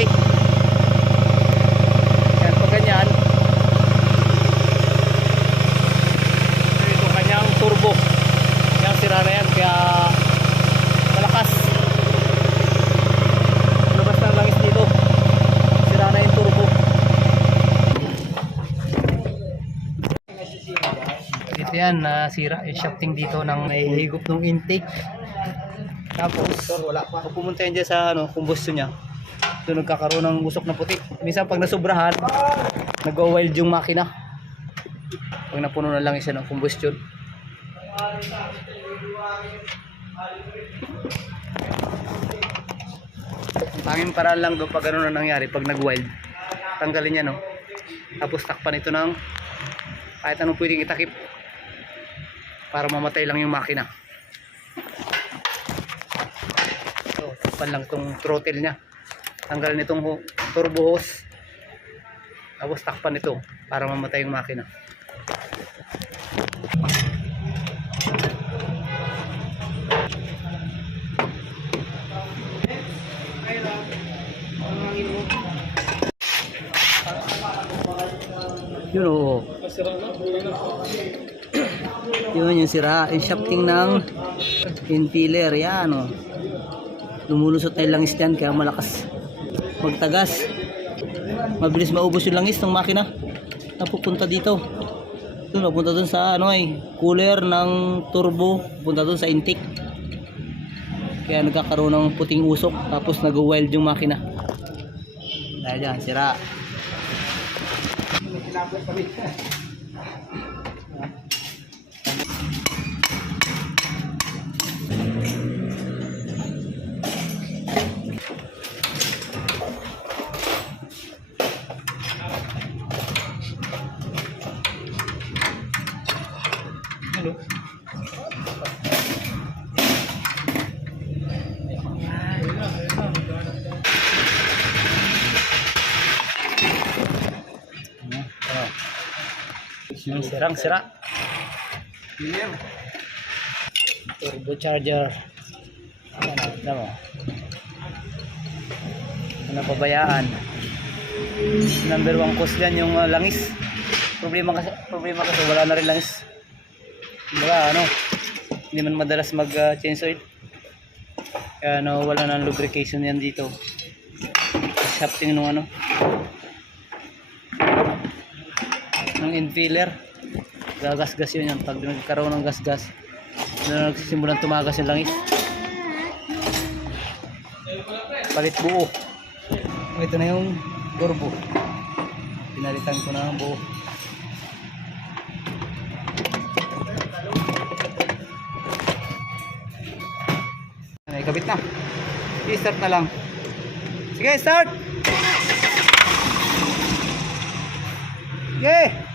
puti. Yan, pag ganyan, ito kanyang turbo. Yan, sira na yan, kaya malakas. Labas na langis dito. Sira na yung turbo. Dito yan, nasira yung shafting dito ng may higop ng intake. Tapos, pag pumunta yan dyan sa combustion niya, doon nagkakaroon ng usok na puti. Minsan pag nasubrahan, nag-wild yung makina. Pag napuno na lang isa ng combustion. Tanging paraan lang doon pag gano'n na nangyari, pag nag-wild, tanggalin niya, no? Tapos takpan ito ng kahit anong pwedeng itakip para mamatay lang yung makina. So, takpan lang itong throttle nya, tanggalin itong turbo hose, tapos takpan ito para mamatay yung makina. Yun, oo. Yun yung sira, yung shafting ng impeller, yan, oh. Lumulusot na yung langis dyan, kaya malakas magtagas. Mabilis maubos yung langis ng makina. Napupunta dito. Doon, napunta doon sa cooler ng turbo, punta doon sa intake. Kaya nagkakaroon ng puting usok, tapos nag-wild yung makina. Dahil dyan, sira. Hello. Sirang-sira. Turbo charger. Ano mo? Napabayaan. Number 1 cause yan yung langis. Problema kasi wala na rin langis. Wala hindi man madalas mag change oil. Kaya wala na lubrication yan dito. Shafting nung ng impeller, gagasgas yun yan. Pag nagkaroon ng gasgas, na nagsisimulan tumagas yung langis, palit buo. Ito na yung turbo, pinalitan ko na ang buo. Ay, kabit na, i-start na lang. Sige, start. Okay.